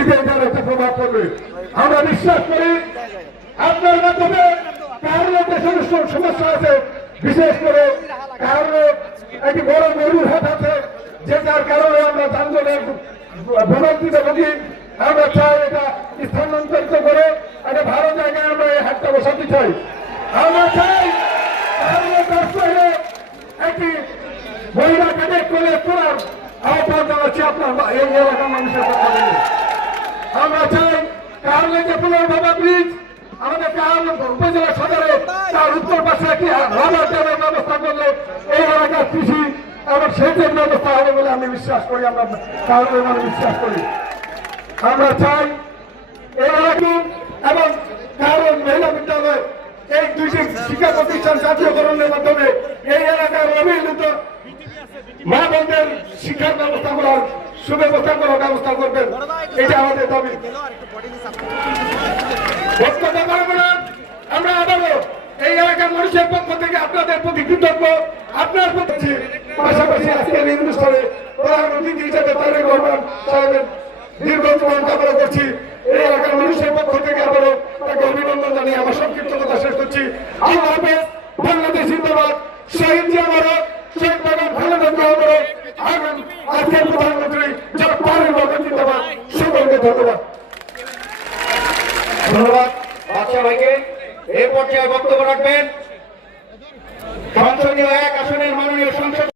বিজয়ীদের একটা প্রভাব পড়বে। আমরা বিশ্বাস করি আপনার মাধ্যমে কারণে যে সমস্ত সমস্যা আছে, বিশেষ করে কারণে একটি বড় গরুর হাট আছে, যেটার কারণে আমরা যানজটের ভোগান্তিতে ভুগি। আমরা চাই এটা স্থানান্তরিত করে একটা ভালো জায়গায় আমরা এই হাটটা বসাতে চাই। আমরা চাই একটি মহিলা ক্যাডেট কলেজ করার আহ্বান জানাচ্ছি আপনার এই এলাকার মানুষের পক্ষ থেকে। আমরা চাই কারণে যে পুনর্ভবা ব্রিজ আমাদের উপজেলা সদরে তার উত্তর পাশে একটি রাবার ড্যামের ব্যবস্থা করলে এই এলাকার কৃষি এবং সেচের ব্যবস্থা হবে বলে আমি বিশ্বাস করি। আমরা কারণের মানে বিশ্বাস করি। আমরা চাই এই এলাকা এবং কারণ মহিলা বিদ্যালয় এই দুইটি শিক্ষা প্রতিষ্ঠান জাতীয়করণের মাধ্যমে এই এলাকার অবহেলিত মা বোনদের শিক্ষার ব্যবস্থা করার সুব্যবস্থা করার ব্যবস্থা করবেন, এটা আমাদের দাবি। আমরা আবারও এই এলাকার মানুষের পক্ষ থেকে আপনাদের প্রতি কৃতজ্ঞ। আপনার প্রতি পাশাপাশি আজকের এই অনুষ্ঠানে প্রধান অতিথি হিসেবে তারেক রহমান সাহেবের দীর্ঘ জীবন কামনা করছি। এই এলাকার মানুষের পক্ষ থেকে আবারও তাকে অভিনন্দন জানিয়ে আমার সংক্ষিপ্ত কথা শেষ করছি। আল্লাহ হাফেজ। বাংলাদেশ জিন্দাবাদ। শহীদ জিয়া মরক, শেখ বেগম খালেদা জিয়া মরক, আজকের প্রধানমন্ত্রী যারা তারেক রহমান জিন্দাবাদ। সকলকে ধন্যবাদ। ধন্যবাদ বাদশা ভাইকে। এই পর্যায়ে বক্তব্য রাখবেন সংসদীয় 1 আসনের মাননীয় সংসদ